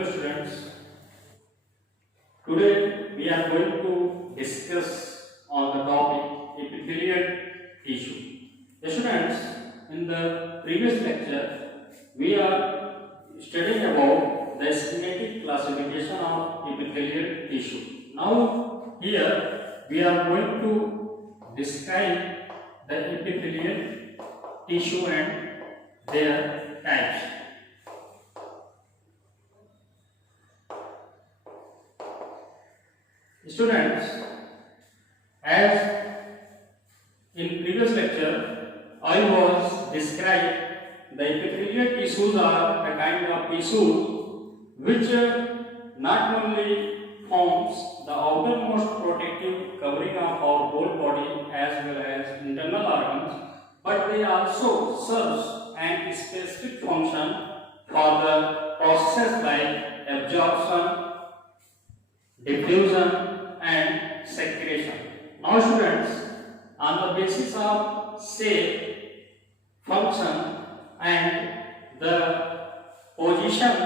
Hello students, today we are going to discuss on the topic epithelial tissue. Students, in the previous lecture we are studying about the schematic classification of epithelial tissue. Now here we are going to describe the epithelial tissue and their types. Students, as in previous lecture I was described the epithelial tissues are the kind of tissues which not only forms the outermost protective covering of our whole body as well as internal organs, but they also serve an specific function for the processes like absorption, diffusion and secretion. Now students, on the basis of shape, function and the position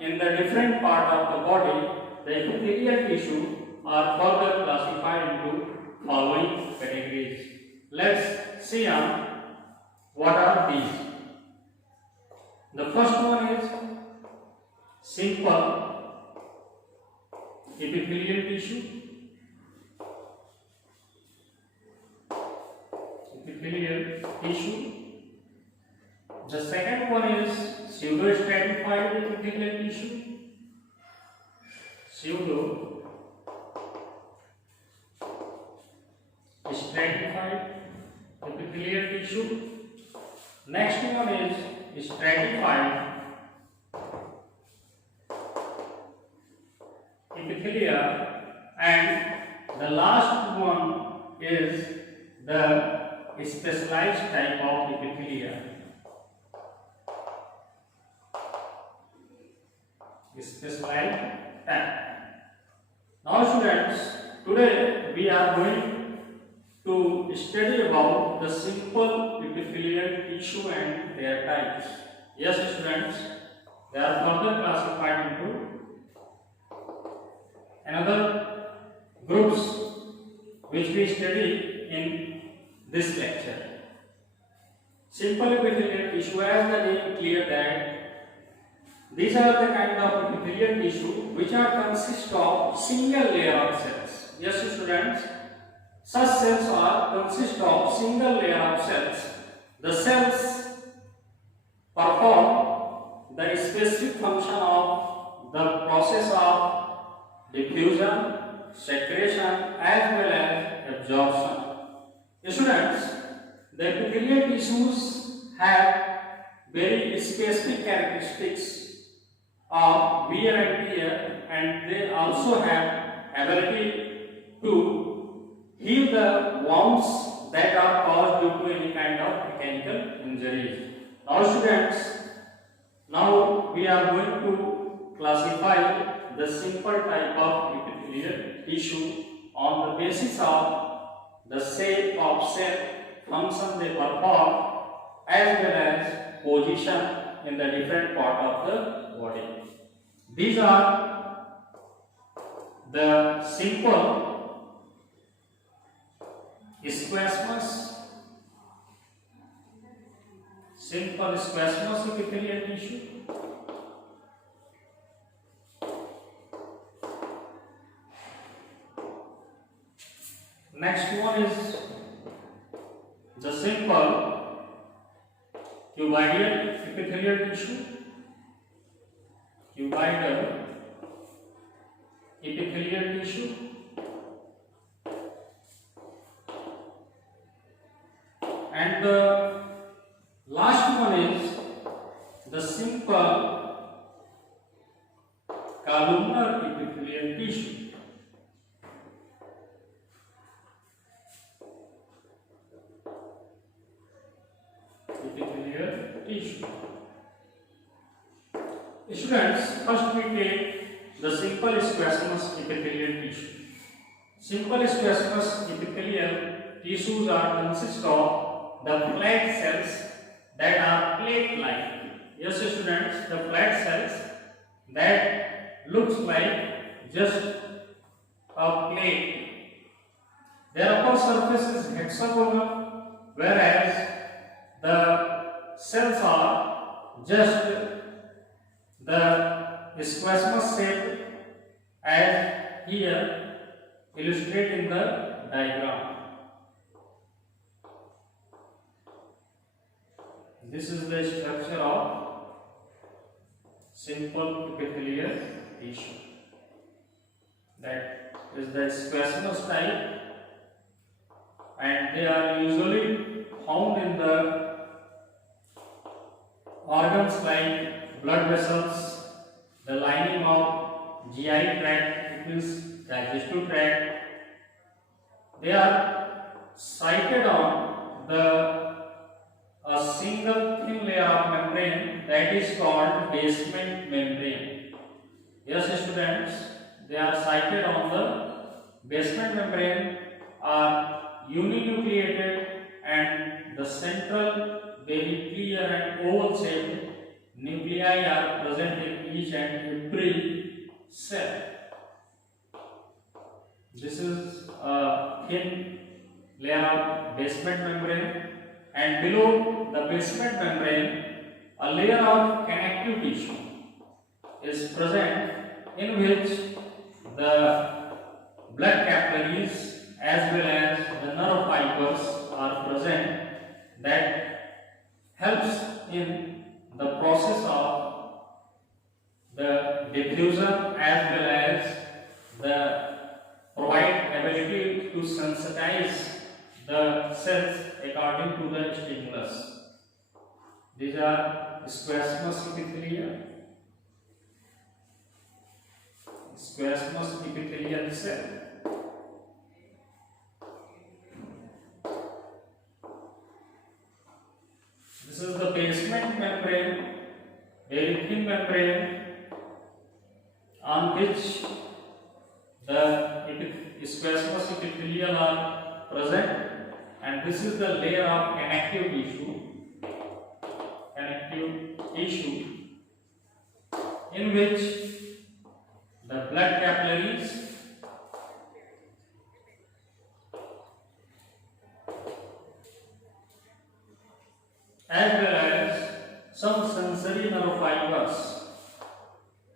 in the different part of the body, the epithelial tissue are further classified into following categories. Let's see on what are these. The first one is simple epithelial tissue. The second one is pseudo-stratified epithelial tissue. Pseudo-stratified epithelial tissue. Next one is stratified epithelia, and the last one is the specialized type of epithelia. Specialized type. Now students, today we are going to study about the simple epithelial tissue and their types. Yes students, they are further classified into another groups which we study in this lecture. Simple epithelial tissue, as the name clear that these are the kind of epithelial tissue which are consist of single layer of cells. Yes students, such cells are consist of single layer of cells. The cells perform the specific function of the process of diffusion, secretion as well as absorption. Students, the epithelial tissues have very specific characteristics of wear and tear, and they also have ability to heal the wounds that are caused due to any kind of mechanical injuries. Now students, now we are going to classify the simple type of epithelial tissue on the basis of the shape of cell, function they perform as well as position in the different part of the body. These are the simple squamous epithelial tissue. Next one is the simple cuboidal epithelial tissue. Cuboidal epithelial tissue. And the last one is the simple columnar epithelial tissue. Students, first we take the simple squamous epithelial tissue. Simple squamous epithelial tissues are consist of the flat cells that are plate-like. Yes, students, the flat cells that looks like just a plate. Their upper surface is hexagonal, whereas the cells are just the squamous shape as here illustrated in the diagram. This is the structure of simple epithelial tissue. That is the squamous type, and they are usually found in the organs like blood vessels, the lining of GI tract, it means digestive tract. They are sited on a single thin layer of membrane that is called basement membrane. Yes, students, they are sited on the basement membrane, are uninucleated, and the central very clear and oval shaped nuclei are present in each and every cell. This is a thin layer of basement membrane, and below the basement membrane a layer of connective tissue is present, in which the blood capillaries as well as the nerve fibers are present, that helps in the process of the diffusion as well as the provide ability to sensitize the cells according to the stimulus. These are squamous epithelia, squamous epithelial cell. This is the basement membrane, very thin membrane on which the squamous epithelial are present, and this is the layer of connective tissue in which the blood capillaries as well as some sensory nerve fibers,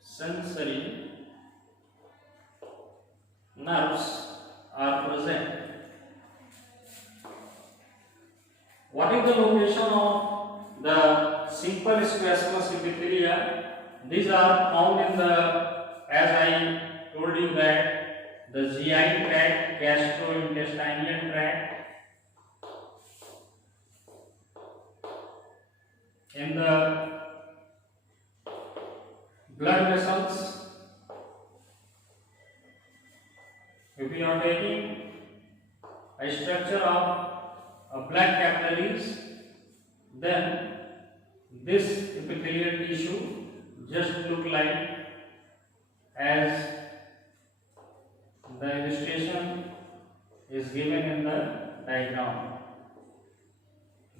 sensory nerves are present. What is the location of the simple squamous epithelia? These are found in the, as I told you, that the GI tract, gastrointestinal tract, in the blood vessels. If we are taking a structure of blood capillaries, then this epithelial tissue just look like as the illustration is given in the diagram.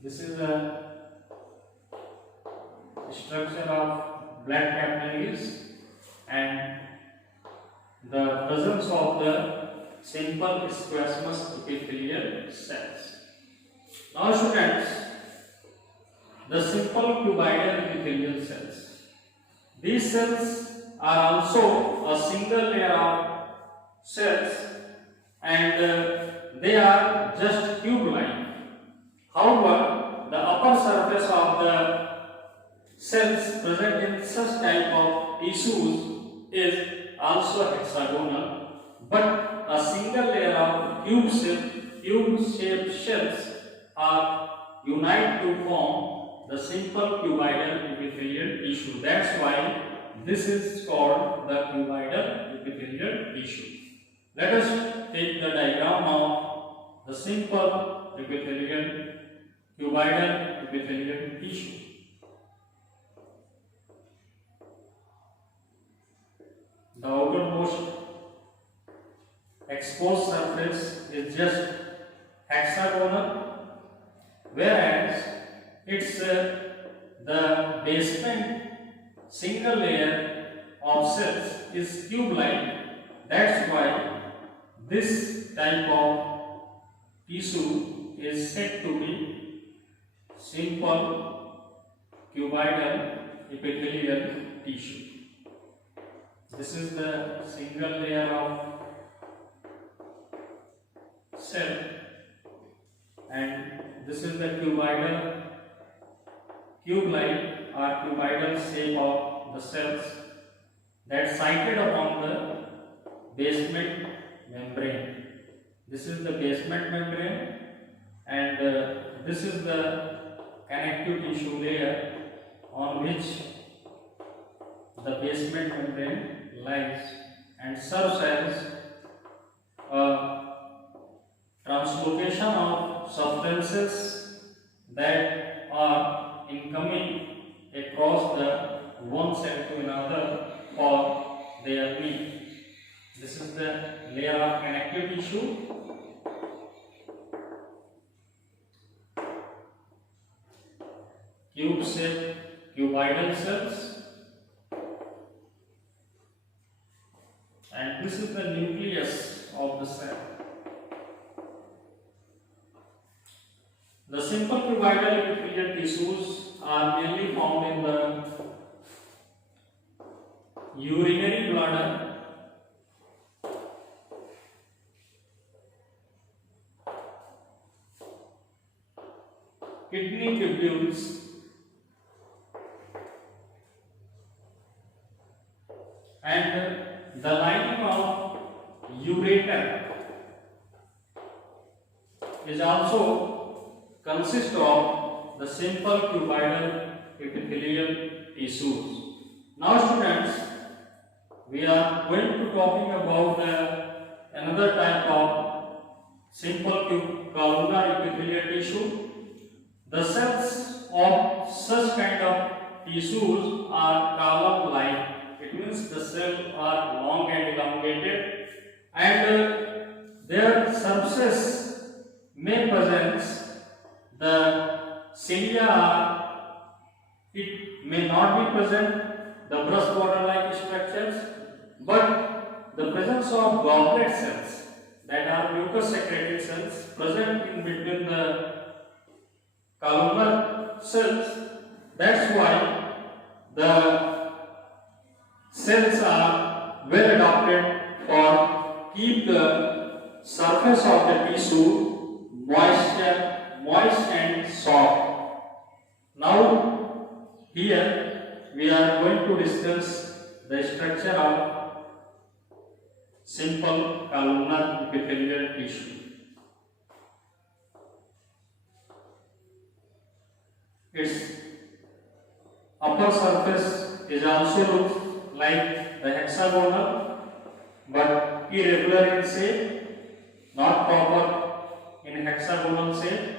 This is a structure of blood capillaries and the presence of the simple squamous epithelial cells. Now students, the simple cuboidal epithelial cells. These cells are also a single layer of cells, and they are just tube-like. However, the upper surface of the cells present in such type of tissues is also hexagonal, but a single layer of cube-shaped shells are unite to form the simple cuboidal epithelial tissue. That's why this is called the cuboidal epithelial tissue. Let us take the diagram of the simple cuboidal epithelial tissue. The outermost exposed surface is just hexagonal, whereas it's the basement single layer of cells is tube-like. That's why this type of tissue is said to be simple cuboidal epithelial tissue. This is the single layer of cell, and this is the cuboidal, tube-like or cuboidal shape of the cells that sited upon the basement membrane. This is the basement membrane, and this is the connective tissue layer on which the basement membrane lies and serves as a translocation of substances that are incoming across the one cell to another for their need. This is the layer of connective tissue. Cube-shaped cuboidal cells, and this is the nucleus of the cell. The simple cuboidal epithelial tissues are mainly found in the urinary bladder, kidney tubules, and the lining of ureter is also consists of the simple cuboidal epithelial tissues. Now students, we are going to talking about another type of simple columnar epithelial tissue. The cells of such kind of tissues are column-like. It means the cells are long and elongated, and their surface may present the cilia. It may not be present the brush border-like structures, but the presence of goblet cells, that are mucus secreting cells, present in between the columnar cells. That's why the cells are well adapted for keep the surface of the tissue moist and soft. Now here we are going to discuss the structure of simple columnar epithelial tissue. Its upper surface is also looks like the hexagonal but irregular in shape, not proper in hexagonal shape.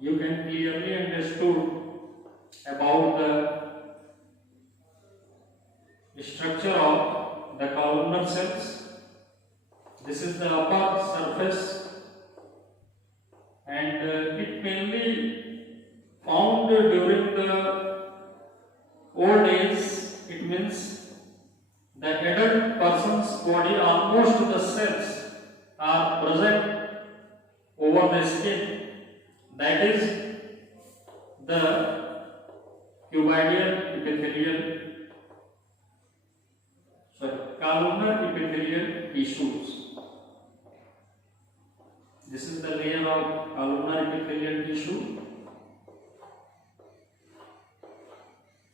You can clearly understood about the structure of the columnar cells. This is the upper surface, and it mainly found during the old age. It means the adult person's body, almost the cells are present over the skin. That is the columnar epithelial tissues. This is the layer of columnar epithelial tissue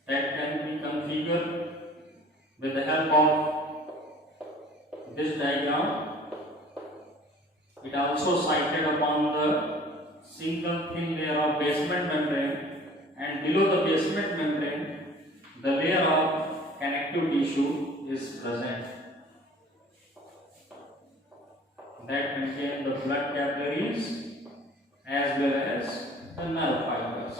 that can be configured with the help of this diagram. It also sited upon the single thin layer of basement membrane, and below the basement membrane the layer of connective tissue is present that contain the blood capillaries as well as the nerve fibers.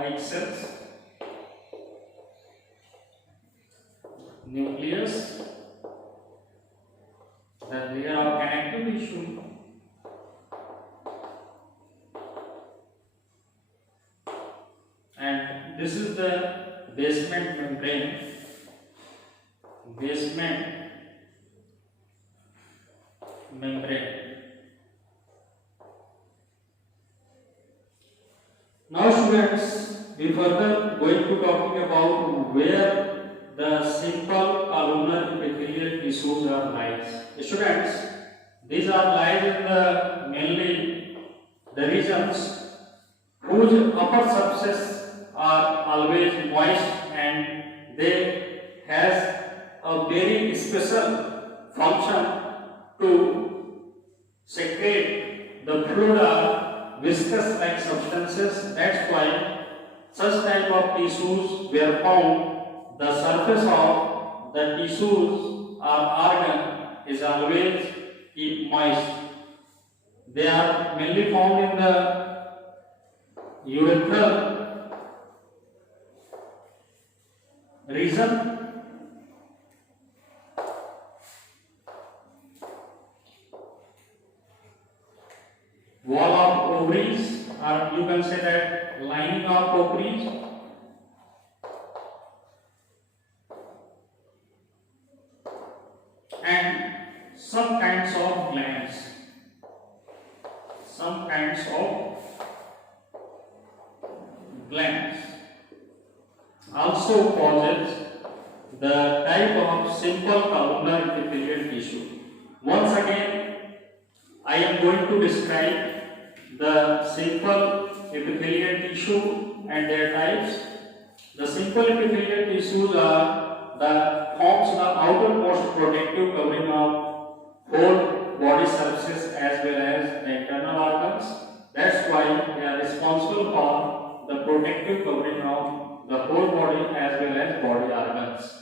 like cells. Nucleus, the layer of connective tissue, and this is the basement membrane. Basement membrane. Now students, we further going to talking about where the simple columnar epithelial tissues are lies. Students, these are lies in the mainly the regions whose upper surfaces are always moist and they has a very special function to secrete the fluid or viscous like substances. That's why such type of tissues were found. The surface of the tissues or organ is always keep moist. They are mainly found in the urethral region, wall of ovaries, or you can say that lining of ovaries, and some kinds of glands. Some kinds of glands also causes the type of simple columnar epithelial tissue. Once again, I am going to describe the simple epithelial tissue and their types. The simple epithelial tissues are the forms the outermost protective covering of whole body surfaces as well as the internal organs. That's why they are responsible for the protective covering of the whole body as well as body organs.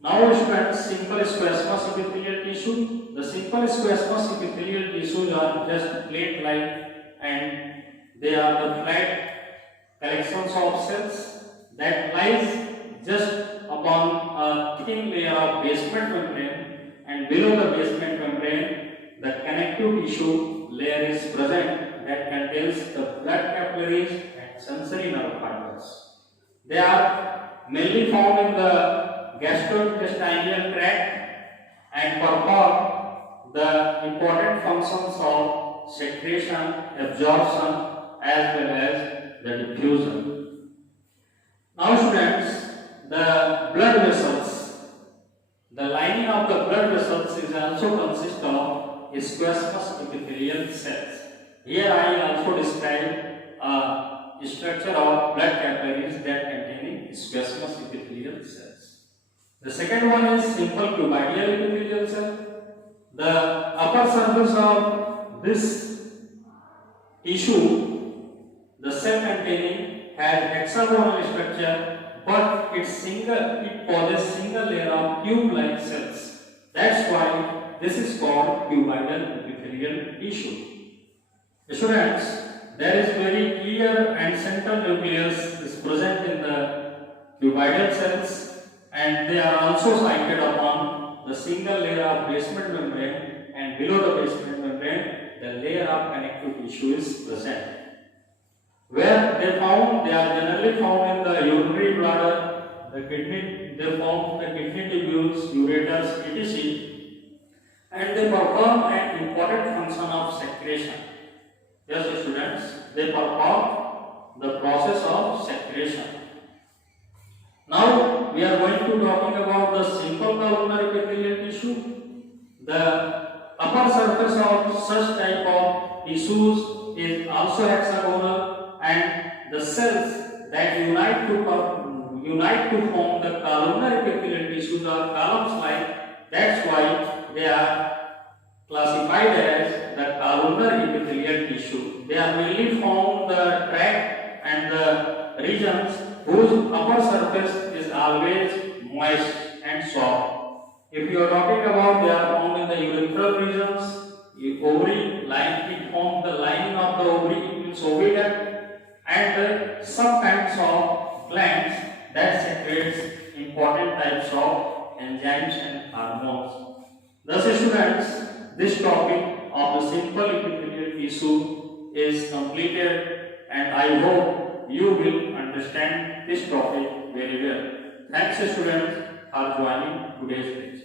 Now students, simple squamous epithelial tissue. The simple squamous epithelial tissues are just plate-like and they are the flat collections of cells that lies just upon a thin layer of basement membrane, and below the basement membrane the connective tissue layer is present that contains the blood capillaries and sensory nerve fibers. They are mainly found in the gastrointestinal tract and perform the important functions of secretion, absorption as well as the diffusion. Now students, the blood vessels, the lining of the blood vessels is also consist of squamous epithelial cells. Here I also describe a structure of blood capillaries that containing squamous epithelial cells. The second one is simple cuboidal epithelial cell. The upper surface of this tissue, the cell containing, has hexagonal structure, but it possesses single layer of tube-like cells. That's why this is called cuboidal epithelial tissue. Students, there is very clear and central nucleus is present in the cuboidal cells, and they are also sited upon the single layer of basement membrane, and below the basement membrane the layer of connective tissue is present. Where they are generally found in the urinary bladder, the kidney, they form the kidney tubules, ureters, etc. And they perform an important function of secretion. Yes, students, they perform the process of secretion. Now we are going to talking about the simple columnar epithelial tissue. The upper surface of such type of tissues is also hexagonal, and the cells that unite to form the columnar epithelial tissues are columns-like. That's why they are classified as the columnar epithelial tissue. They are mainly found the tract and the regions whose upper surface is always moist and soft. If you are talking about, they are found in the urethral regions, ovary line, it forms the lining of the ovary, it means oviduct, and some kinds effects of enzymes and hormones. Thus, students, this topic of the simple epithelial tissue is completed, and I hope you will understand this topic very well. Thanks, students, for joining today's lecture.